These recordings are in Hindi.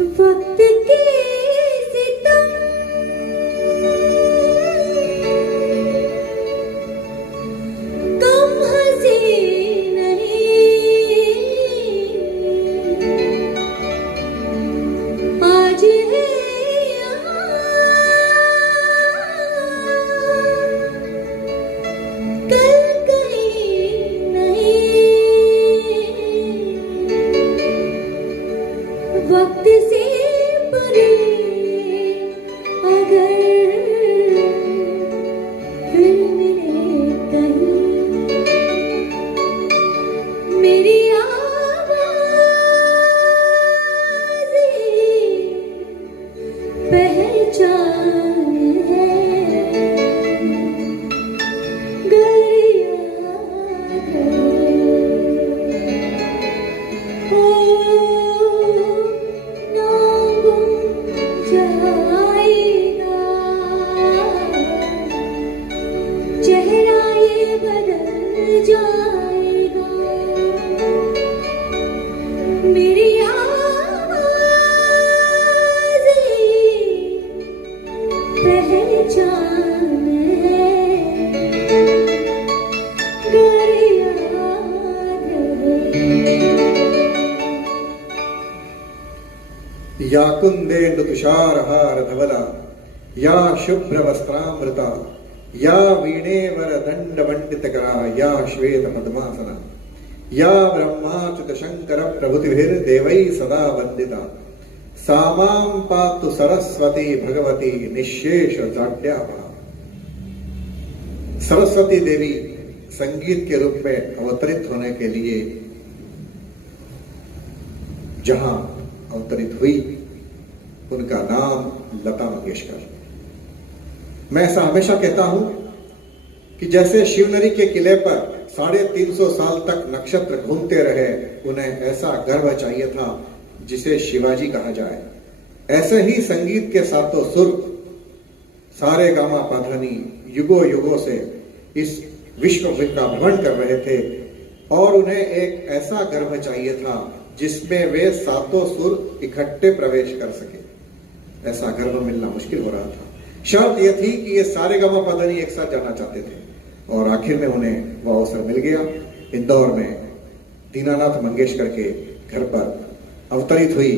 वक्त के सितम कम हंसी नहीं, आज है यहाँ, कल कहीं नहीं। वक्त से परे अगर फिर मिले कहीं, मेरी आवाज़ें पहचान है, गर याद हो ना गुम जाएगा, चेहरा ये बदल जाएगा, मेरी आवाज़ें पहचान है, गर याद है। या कुंदेन्दु तुषारहार धवला, या शुभ्र वस्त्रामृता, या वीणेवर दंड वंडितकरा, या श्वेत पद्मासना, या ब्रह्माच्युत शंकर प्रभृतिभिर्देवैः सदा वंदिता, सा मां पातु सरस्वती भगवती निःशेष जाड्यापहा। सरस्वती देवी संगीत के रूप में अवतरित होने के लिए जहां अवतरित हुई, उनका नाम लता मंगेशकर। मैं ऐसा हमेशा कहता हूं कि जैसे शिवनरी के किले पर 350 साल तक नक्षत्र घूमते रहे, उन्हें ऐसा गर्व चाहिए था जिसे शिवाजी कहा जाए। ऐसे ही संगीत के सातों सुर सारे गामा पाधनी युगों युगों से इस विश्व का भ्रमण कर रहे थे, और उन्हें एक ऐसा गर्व चाहिए था जिसमें वे सातों सुर इकट्ठे प्रवेश कर सके। ऐसा गर्व मिलना मुश्किल हो रहा था। शर्त यह थी कि ये सारे गामा पाधनी एक साथ जाना चाहते थे, और आखिर में उन्हें वह अवसर मिल गया। इंदौर में दीनानाथ मंगेशकर के घर पर अवतरित हुई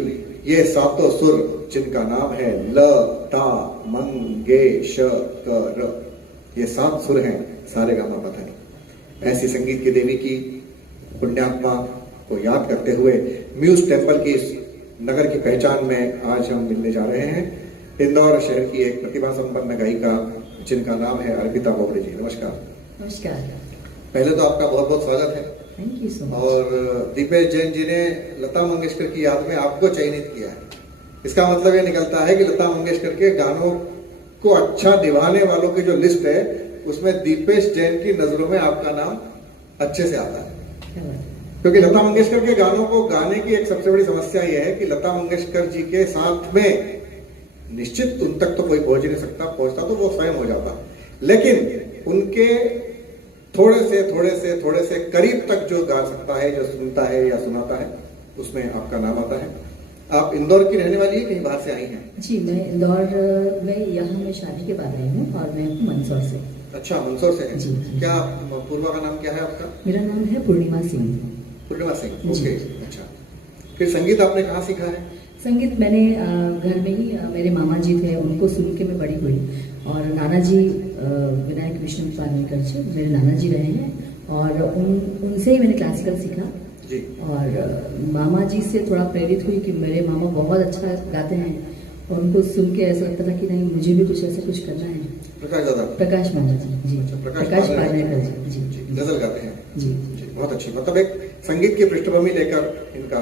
ये सातों सुर, जिनका नाम है लता मंगेशकर। ये 7 सुर हैं सारे गामा पाधनी। ऐसी संगीत की देवी की पुण्यात्मा को याद करते हुए म्यूज टेम्पल की इस नगर की पहचान में आज हम मिलने जा रहे हैं इंदौर शहर की एक प्रतिभा संपन्न गायिका, जिनका नाम है अर्पिता बोबड़े जी। नमस्कार। नमस्कार। पहले तो आपका बहुत बहुत स्वागत है। Thank you so much. और दीपेश जैन जी ने लता मंगेशकर की याद में आपको चयनित किया है। इसका मतलब ये निकलता है कि लता मंगेशकर के गानों को अच्छा दिवाने वालों की जो लिस्ट है, उसमें दीपेश जैन की नजरों में आपका नाम अच्छे से आता है। क्योंकि लता मंगेशकर के गानों को गाने की एक सबसे बड़ी समस्या यह है कि लता मंगेशकर जी के साथ में निश्चित उन तक तो कोई पहुंच ही नहीं सकता, पहुंचता तो वो स्वयं हो जाता, लेकिन उनके थोड़े से करीब तक जो गा सकता है, जो सुनता है या सुनाता है, उसमें आपका नाम आता है। आप इंदौर की रहने वाली है, कहीं बाहर से आई हैं? जी, मैं इंदौर में यहाँ मैं शादी के बाद आई हूँ, और मैं हूँ मंदसौर से। अच्छा, मंदसौर से हैं। जी। क्या पूर्वा का नाम क्या है आपका? मेरा नाम है पूर्णिमा सिंह। पूर्णिमा सिंह, जी। ओके। अच्छा, फिर संगीत आपने कहाँ सीखा है? संगीत मैंने घर में ही, मेरे मामा जी थे, उनको सुन के मैं बड़ी हुई, और नाना जी विनायक विष्णु पालनकर जी मेरे नाना जी रहे हैं, और उनसे ही मैंने क्लासिकल सीखा। जी। और मामा जी से थोड़ा प्रेरित हुई कि मेरे मामा बहुत अच्छा गाते हैं, और उनको सुन के ऐसा लगता था कि नहीं, मुझे भी कुछ ऐसा कुछ करना है। प्रकाश दादा? प्रकाश मामा जी। जी। अच्छा, प्रकाश पालनेकर जी। जी, गजल गाते हैं। जी। जी, बहुत अच्छी, मतलब एक संगीत की पृष्ठभूमि लेकर इनका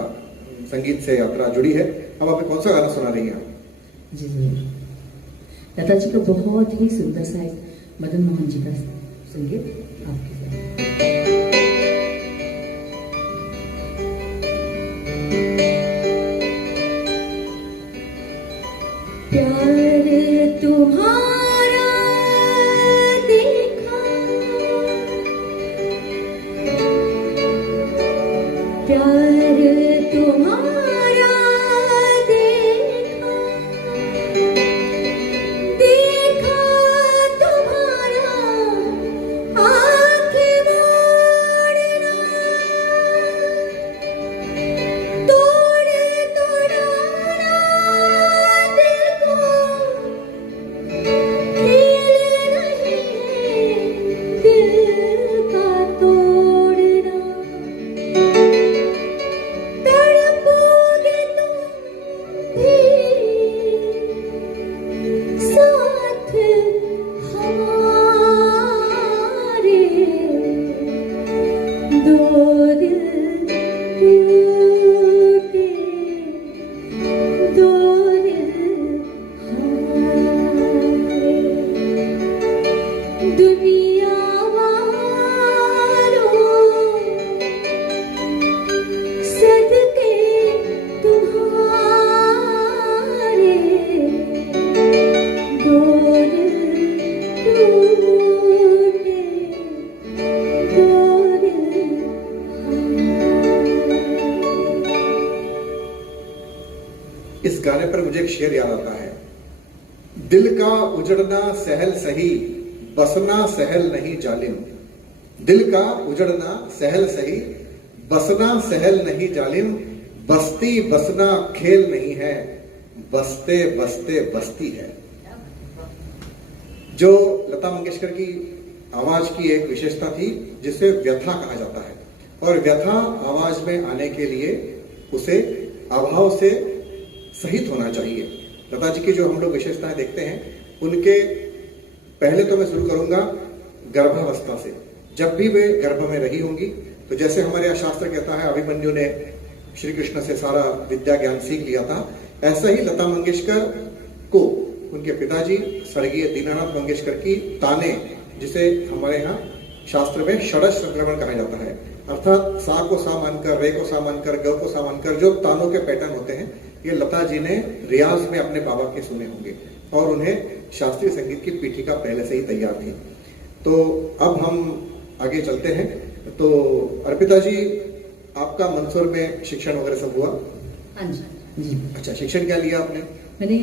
संगीत से यात्रा जुड़ी है। अब आप कौन सा गाना सुना रही हैं? जी जरूर। लता जी का बहुत ही सुंदर सा एक मदन मोहन जी का संगीत आपके साथ। प्यार तुम्हारा देखा, प्यार तुम्हारा देखा, गाने पर मुझे एक शेर याद आता है, दिल का उजड़ना सहल सही, बसना सहल नहीं जालिम। दिल का उजड़ना सहल सही, बसना सहल नहीं जालिम। बस्ती बसना खेल नहीं है, बसते बसते बस्ती है। जो लता मंगेशकर की आवाज की एक विशेषता थी जिसे व्यथा कहा जाता है, और व्यथा आवाज में आने के लिए उसे अभाव से सहित होना चाहिए। लता जी की जो हम लोग विशेषताएं देखते हैं, उनके पहले तो मैं शुरू करूंगा गर्भावस्था से। जब भी वे गर्भ में रही होंगी, तो जैसे हमारे यहाँ शास्त्र कहता है अभिमन्यु ने श्री कृष्ण से सारा विद्या ज्ञान सीख लिया था, ऐसा ही लता मंगेशकर को उनके पिताजी स्वर्गीय दीनानाथ मंगेशकर की ताने, जिसे हमारे यहाँ शास्त्र में षडश संक्रमण कहा जाता है, अर्थात सा को सा मानकर, रे को सा मानकर, ग को सा मानकर जो तानों के पैटर्न होते हैं, ये लता जी ने रियाज में अपने बाबा के सुने होंगे और उन्हें शास्त्रीय संगीत की पीठिका पहले से ही तैयार थी। तो अब हम आगे चलते हैं। तो अर्पिता जी, आपका मंदसौर में शिक्षण वगैरह सब हुआ? हाँ जी। अच्छा, शिक्षण क्या लिया आपने? मैंने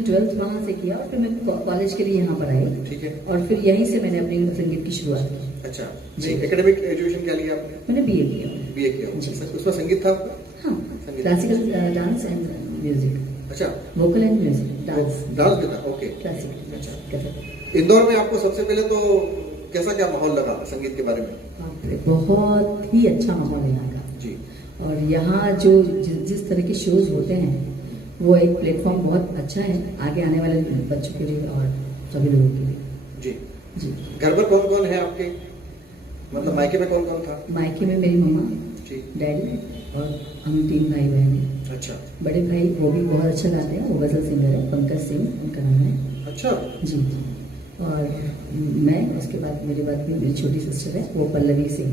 12th वहाँ से किया और फिर मैं कॉलेज के लिए यहाँ पर आई। ठीक है। और फिर यहीं से मैंने अपनी संगीत की शुरुआत की। अच्छा जी। एकेडमिक एजुकेशन क्या लिया आपने? मैंने बीए किया। बीए किया। जी। उसमें संगीत था आपका? हाँ, संगीत। Classical dance and music. अच्छा, vocal and music, dance dance भी था। ओके। क्लासिकल। अच्छा। कथक। इंदौर में आपको सबसे पहले तो कैसा क्या माहौल लगा संगीत के बारे में? बहुत ही अच्छा माहौल है यहाँ का। जी। और यहाँ जो जिस तरह के शोज होते हैं, वो एक प्लेटफॉर्म बहुत अच्छा है आगे आने वाले बच्चों के लिए और सभी लोगों के लिए। जी जी। घर पर कौन कौन है आपके, मतलब मायके में कौन कौन था? मायके में मेरी मम्मा, जी, डैडी और हम 3 भाई बहन हैं। अच्छा। बड़े भाई वो भी बहुत अच्छा गाते हैं, वो गजल सिंगर है, पंकज सिंह उनका नाम है। अच्छा। जी। और मैं, उसके बाद मेरे बाद भी मेरी छोटी सिस्टर है, वो पल्लवी सिंह,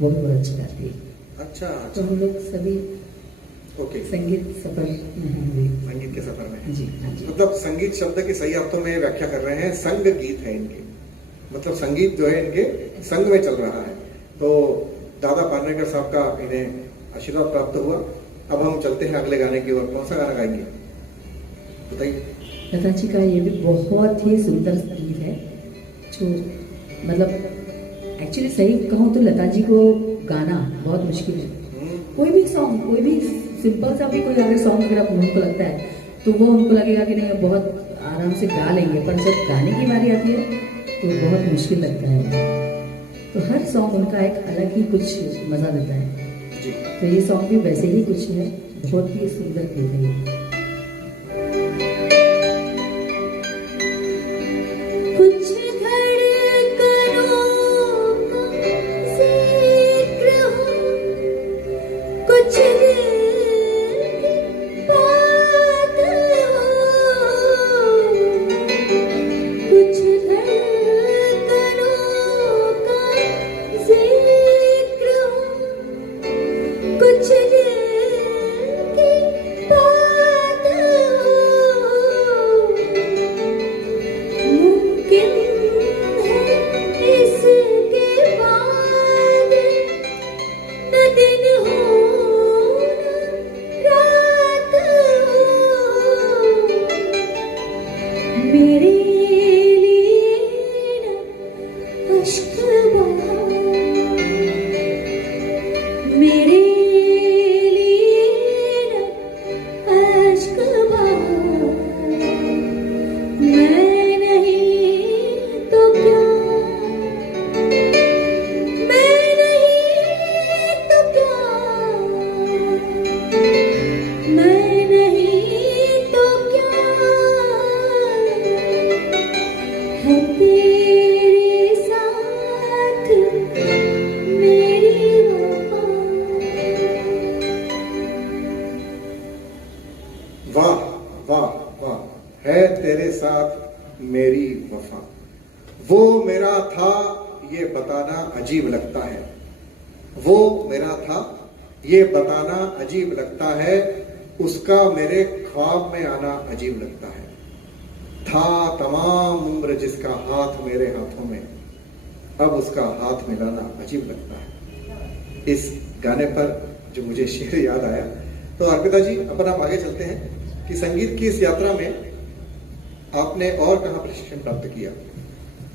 वो भी बहुत अच्छा गाती है। अच्छा। तो हम लोग सभी ओके। संगीत सफर में हैं अभी। संगीत के सफर में। जी। हाँ जी। मतलब संगीत शब्द के सही अर्थों में व्याख्या कर रहे हैं, संग गीत है इनके, मतलब संगीत जो है इनके संग में चल रहा है। तो दादा पारनेकर साहब का इन्हें आशीर्वाद प्राप्त हुआ। अब हम चलते हैं अगले गाने की ओर। कौन सा गाना गाएंगे बताइए? लता जी का ये भी बहुत ही सुंदर गीत है, जो मतलब एक्चुअली सही कहूँ तो लता जी को गाना बहुत मुश्किल है। कोई भी सॉन्ग, कोई भी सिंपल सा भी कोई अगर सॉन्ग अगर उनको लगता है तो वो उनको लगेगा कि नहीं बहुत आराम से गा लेंगे, पर जब गाने की बारी आती है तो बहुत मुश्किल लगता है। तो हर सॉन्ग उनका एक अलग ही कुछ मजा देता है। जी। तो ये सॉन्ग भी वैसे ही कुछ है, बहुत ही सुंदर गीत है ये। कुछ धड़कनों का जिक्र हो, कुछ दिल की बात हो, कुछ धड़कनों का जिक्र हो, कुछ दिल की बात हो। मुमकिन है इसके बाद न दिन हो न रात हो, मेरे लिए न अश्क बहा, मेरे लिए न अश्क बहा। मैं नहीं तो क्या, मैं नहीं तो क्या, मैं नहीं तो क्या, है तेरे साथ मेरी वफा। वाह वाह वाह, है तेरे साथ मेरी वफा। वो मेरा था ये बताना अजीब लगता है, वो मेरा था ये बताना अजीब लगता है, उसका मेरे ख्वाब में आना अजीब लगता है। था तमाम उम्र जिसका हाथ मेरे हाथों में, अब उसका हाथ मिलाना अजीब लगता है। इस गाने पर जो मुझे शेर याद आया, तो अर्पिता जी अपन आप आगे चलते हैं। कि संगीत की इस यात्रा में आपने और कहाँ प्रशिक्षण प्राप्त किया?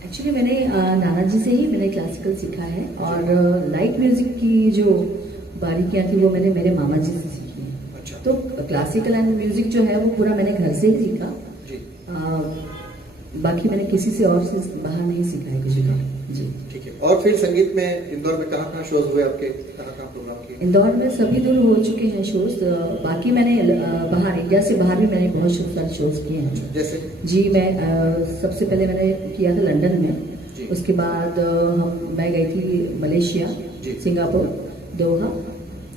एक्चुअली मैंने नाना जी से ही मैंने क्लासिकल सीखा है, और लाइट म्यूजिक की जो बारीकियाँ थी वो मैंने मेरे मामा जी से सीखी है। अच्छा। तो क्लासिकल एंड म्यूजिक जो है वो पूरा मैंने घर से ही सीखा। जी। बाकी मैंने किसी से और से बाहर नहीं सीखा है किसी का। जी ठीक है। और फिर संगीत में इंदौर में कहाँ कहाँ शोज हुए आपके, कहाँ कहाँ प्रोग्राम किए? इंदौर में सभी दूर हो चुके हैं शोज। बाकी मैंने बाहर, इंडिया से बाहर भी मैंने बहुत सारे शोज किए हैं। जैसे? जी, मैं सबसे पहले मैंने किया था लंदन में। जी। उसके बाद मैं गई थी मलेशिया, जी। सिंगापुर, दोहा,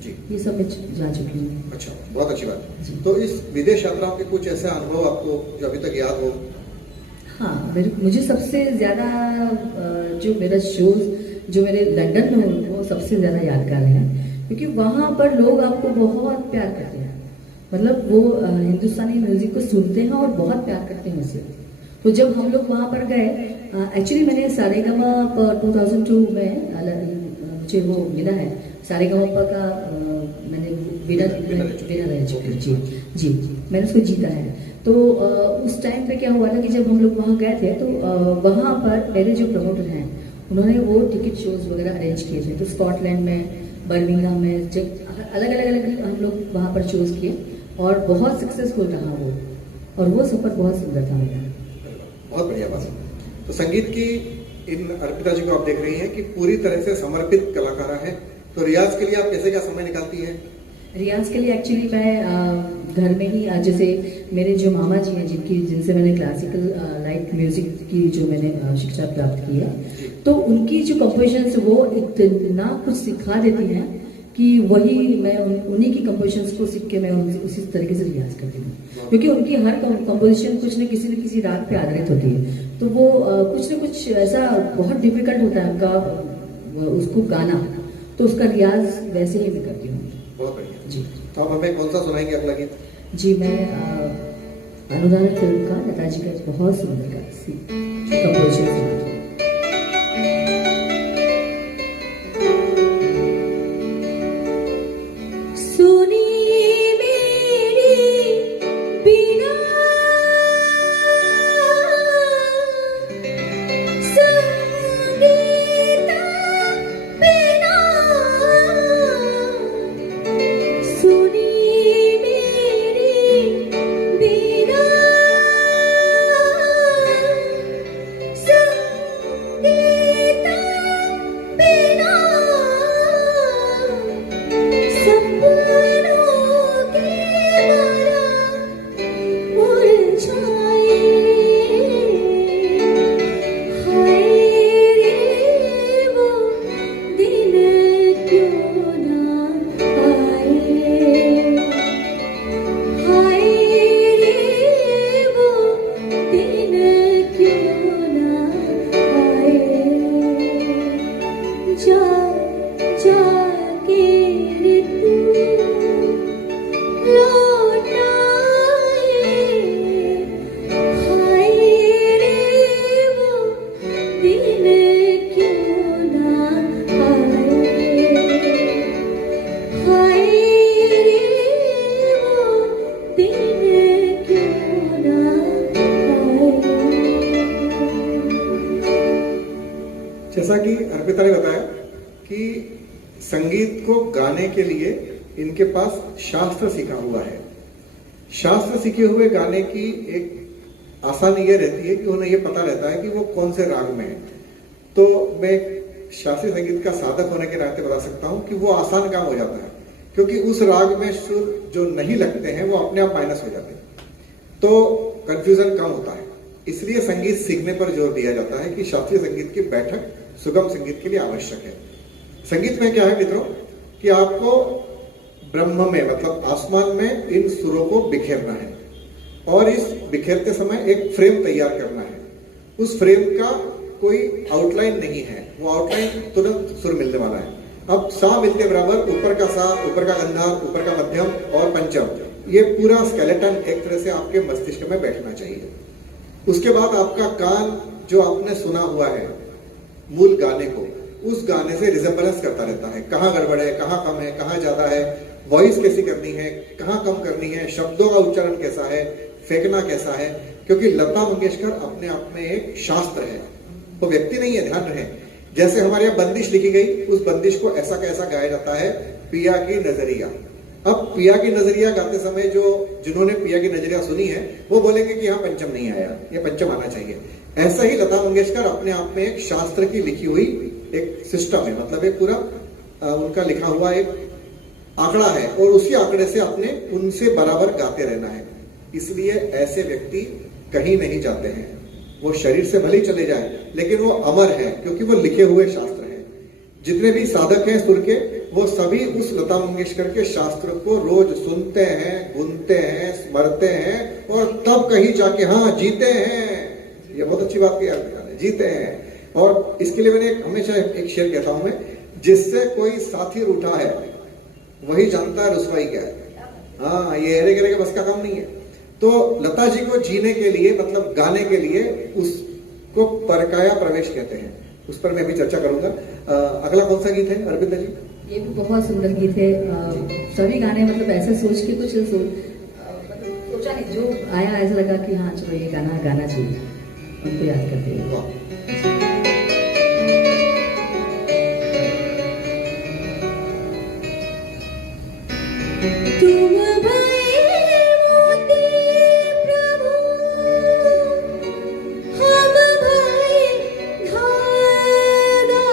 जी। ये सब मैं जा चुकी हूँ। अच्छा, बहुत अच्छी बात जी। है। तो इस विदेश यात्राओं के कुछ ऐसे अनुभव आपको जो अभी तक याद हो? हाँ, मुझे सबसे ज़्यादा जो मेरा शोज जो मेरे लंदन में हुए वो सबसे ज़्यादा यादगार है, क्योंकि वहाँ पर लोग आपको बहुत प्यार करते हैं। मतलब वो हिंदुस्तानी म्यूजिक को सुनते हैं और बहुत प्यार करते हैं उसे। तो जब हम लोग वहाँ पर गए, एक्चुअली मैंने सारेगामा 2002 में मुझे वो मिला है, सारेगामा का मैंने विनर रह चुकी। जी जी, मैंने उसको जीता है। तो उस टाइम पे क्या हुआ था कि जब हम लोग वहाँ गए थे तो वहाँ पर मेरे जो प्रमोटर हैं उन्होंने वो टिकट शोज वगैरह अरेंज किए थे। तो स्कॉटलैंड में, बर्मिंघम में, अलग अलग हम लोग वहाँ पर शोज किए और बहुत सक्सेसफुल रहा वो, और वो सफर बहुत सुंदर था मेरा। बहुत बढ़िया बात है। तो संगीत की इन अर्पिता जी को आप देख रही हैं कि पूरी तरह से समर्पित कलाकारा है। तो रियाज के लिए आप कैसे क्या समय निकालती हैं? रियाज के लिए एक्चुअली मैं घर में ही, जैसे मेरे जो मामा जी हैं जिनसे मैंने क्लासिकल लाइट म्यूजिक की जो मैंने शिक्षा प्राप्त की है, तो उनकी जो कंपोजिशंस वो इतना कुछ सिखा देती हैं कि वही मैं उन्हीं की कंपोजिशंस को सीख के मैं उसी तरीके से रियाज करती हूँ, क्योंकि उनकी हर कंपोजिशन कुछ न किसी राग पे आधारित होती है। तो वो कुछ न कुछ ऐसा बहुत डिफिकल्ट होता है उनका उसको गाना, तो उसका रियाज वैसे ही मैं करती हूँ। बहुत बढ़िया जी। तो आप हमें कौन सा सुनाएंगे अगला गीत? जी, मैं अनुराधा फिल्म का लता जी का बहुत सुंदर कंपोजिशन सुनाती हूँ। सुनी मेरी बिना संगीत बिना, सुनी मेरी बिना संगीत बिना, सपनों की माला मुरझाए, हाय रे वो दिन क्यों ना आए, हाय रे वो दिन क्यों ना आए, जा जाके रे तू लौट आए, हाय रे वो दिन क्यों ना आए, हाय रे वो दिन क्यों ना आए। जैसा कि अर्पिता ने बताया कि संगीत को गाने के लिए इनके पास शास्त्र सीखा हुआ है। शास्त्र सीखे हुए गाने की एक आसानी ये रहती है कि उन्हें ये पता रहता है कि वो कौन से राग में है। तो मैं शास्त्रीय संगीत का साधक होने के नाते बता सकता हूँ कि वो आसान काम हो जाता है, क्योंकि उस राग में सुर जो नहीं लगते हैं वो अपने आप माइनस हो जाते हैं, तो कंफ्यूजन कम होता है। इसलिए संगीत सीखने पर जोर दिया जाता है कि शास्त्रीय संगीत की बैठक सुगम संगीत के लिए आवश्यक है। संगीत में क्या है मित्रों कि आपको ब्रह्म में, मतलब आसमान में इन सुरों को बिखेरना है, और इस बिखेरते समय एक फ्रेम तैयार करना है। उस फ्रेम का कोई आउटलाइन नहीं है, वो आउटलाइन तुरंत सुर मिलने वाला है। अब सा मिलते बराबर ऊपर का सा, ऊपर का गंधार, ऊपर का मध्यम और पंचम, ये पूरा स्केलेटन एक तरह से आपके मस्तिष्क में बैठना चाहिए। उसके बाद आपका कान जो आपने सुना हुआ है मूल गाने को, उस गाने से रिजेम्बलेंस करता रहता है, कहाँ गड़बड़ है, कहाँ कम है, कहाँ ज्यादा है, वॉइस कैसी करनी है, कहाँ कम करनी है, शब्दों का उच्चारण कैसा है, फेंकना कैसा है, क्योंकि लता मंगेशकर अपने आप में एक शास्त्र है, वो व्यक्ति नहीं है, ध्यान रहे। जैसे हमारे यहाँ बंदिश लिखी गई, उस बंदिश को ऐसा कैसा गाया जाता है, पिया की नजरिया। अब पिया की नजरिया गाते समय जिन्होंने पिया की नजरिया सुनी है वो बोलेंगे कि यहाँ पंचम नहीं आया, ये पंचम आना चाहिए। ऐसा ही लता मंगेशकर अपने आप में एक शास्त्र की लिखी हुई एक सिस्टम है, मतलब एक पूरा उनका लिखा हुआ एक आंकड़ा है, और उसी आंकड़े से अपने उनसे बराबर गाते रहना है। इसलिए ऐसे व्यक्ति कहीं नहीं जाते हैं, वो शरीर से भले ही चले जाए लेकिन वो अमर है, क्योंकि वो लिखे हुए शास्त्र हैं। जितने भी साधक हैं सुर के, वो सभी उस लता मंगेशकर के शास्त्र को रोज सुनते हैं, गुनते हैं, स्मरते हैं, और तब कहीं जाके हाँ जीते हैं। ये बहुत अच्छी बात की आपने, जीते हैं। और इसके लिए मैंने हमेशा एक शेर कहता हूं मैं, जिससे कोई साथी रूठा है वही जानता है रुसवाई क्या है। हाँ, ये हेरे गेरे के बस का काम नहीं है। तो लता जी को जीने के लिए, मतलब गाने के लिए, उसको परकाया प्रवेश कहते हैं। उस पर मैं अभी चर्चा करूंगा। अगला कौन सा गीत है अरविंदा जी? ये भी बहुत सुंदर गीत है। सभी गाने मतलब ऐसा सोच के कुछ मतलब सोचा नहीं, जो आया ऐसा लगा कि हाँ चलो ये गाना गाना चाहिए, उनको याद करते हैं। तुम भये मोती प्रभु, हम भये धागा।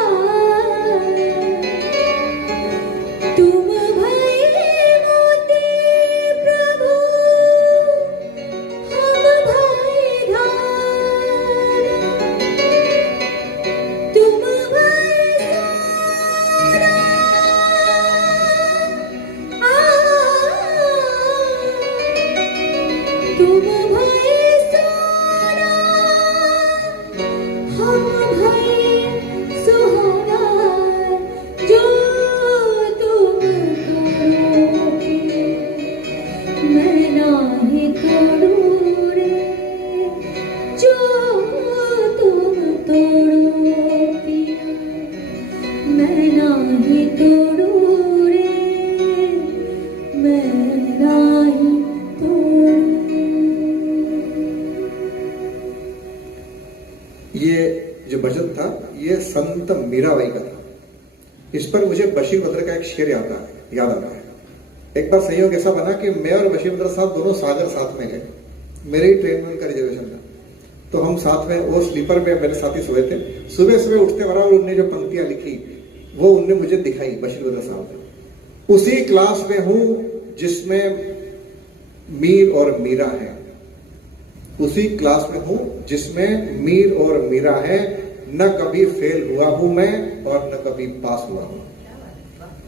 तुम भये मोती प्रभु, हम भये धागा। तुम भये तुम भये सोना, हम भये सुहाना। जो तुम करोगे मैं नाही तोड़ू रे, जो तुम तोड़ोगे मैं नाही तोड़ू रे, मैं नाही ये जो भजन था ये संत मीराबाई का था। इस पर मुझे बशीर बद्र का एक शेर याद आ रहा है। एक बार संयोग ऐसा बना कि मैं और बशीर बद्र साहब दोनों सागर साथ में गए, मेरे ही ट्रेन में उनका रिजर्वेशन था, तो हम साथ में वो स्लीपर में मेरे साथी सोए थे। सुबह सुबह उठते बराबर उनने जो पंक्तियां लिखी वो उनने मुझे दिखाई, बशीर बद्र साहब ने। उसी क्लास में हूं जिसमें मीर और मीरा है, उसी क्लास में हूं जिसमें मीर और मीरा है। न कभी फेल हुआ हूं मैं और न कभी पास हुआ हूं।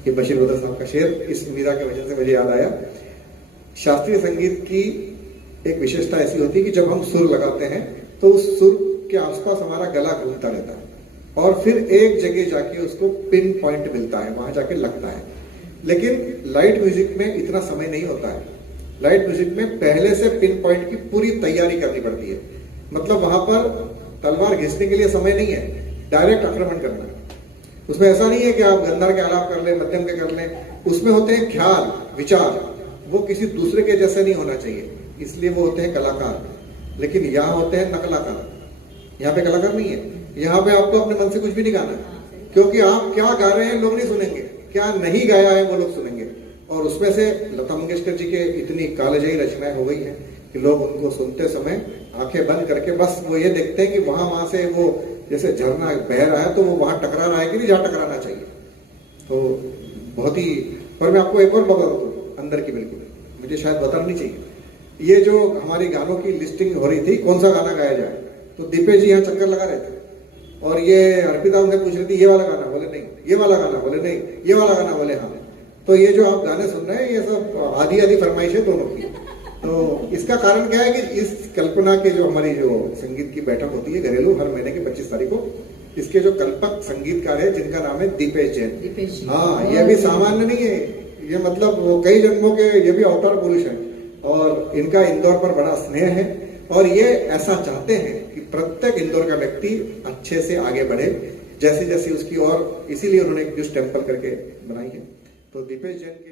ये बशीर बद्र साहब का शेर इस मीरा के वजह से मुझे याद आया। शास्त्रीय संगीत की एक विशेषता ऐसी होती है कि जब हम सुर लगाते हैं तो उस सुर के आसपास हमारा गला घूमता रहता है और फिर एक जगह जाके उसको पिन पॉइंट मिलता है, वहां जाके लगता है। लेकिन लाइट म्यूजिक में इतना समय नहीं होता है। लाइट म्यूजिक में पहले से पिन पॉइंट की पूरी तैयारी करनी पड़ती है। मतलब वहां पर तलवार घिसने के लिए समय नहीं है, डायरेक्ट आक्रमण करना। उसमें ऐसा नहीं है कि आप गंधार के आलाप कर ले, मध्यम के कर ले। उसमें होते हैं ख्याल, विचार, वो किसी दूसरे के जैसे नहीं होना चाहिए, इसलिए वो होते हैं कलाकार। लेकिन यहाँ होते हैं नकलाकार। यहाँ पे कलाकार नहीं है, यहाँ पे आपको अपने मन से कुछ भी नहीं गाना है, क्योंकि आप क्या गा रहे हैं लोग नहीं सुनेंगे, क्या नहीं गाया है वो लोग सुनेंगे। और उसमें से लता मंगेशकर जी के इतनी कालजयी रचनाएं हो गई हैं कि लोग उनको सुनते समय आंखें बंद करके बस वो ये देखते हैं कि वहां से वो जैसे झरना बह रहा है तो वो वहां टकरा रहा है कि नहीं जहां टकराना चाहिए। तो बहुत ही, पर मैं आपको एक और बता दूं अंदर की, बिल्कुल मुझे शायद बताना नहीं चाहिए। ये जो हमारी गानों की लिस्टिंग हो रही थी कौन सा गाना गाया जाए, तो दीपेश जी यहाँ चक्कर लगा रहे थे और ये अर्पिता उन्हें पूछ रही थी ये वाला गाना, बोले नहीं, ये वाला गाना, बोले नहीं, ये वाला गाना, बोले हाँ। तो ये जो आप गाने सुन रहे हैं ये सब आधी आधी फरमाइश है दोनों की। तो इसका कारण क्या है कि इस कल्पना के जो हमारी जो संगीत की बैठक होती है घरेलू, हर महीने की 25 तारीख को, इसके जो कल्पक संगीतकार है जिनका नाम है दीपेश जैन। हाँ, ये भी सामान्य नहीं है, ये मतलब वो कई जन्मों के ये भी अवतार पुरुष है और इनका इंदौर पर बड़ा स्नेह है और ये ऐसा चाहते हैं कि प्रत्येक इंदौर का व्यक्ति अच्छे से आगे बढ़े जैसे जैसे उसकी, और इसीलिए उन्होंने एक टेम्पल करके बनाई है। तो दीपेश जैन के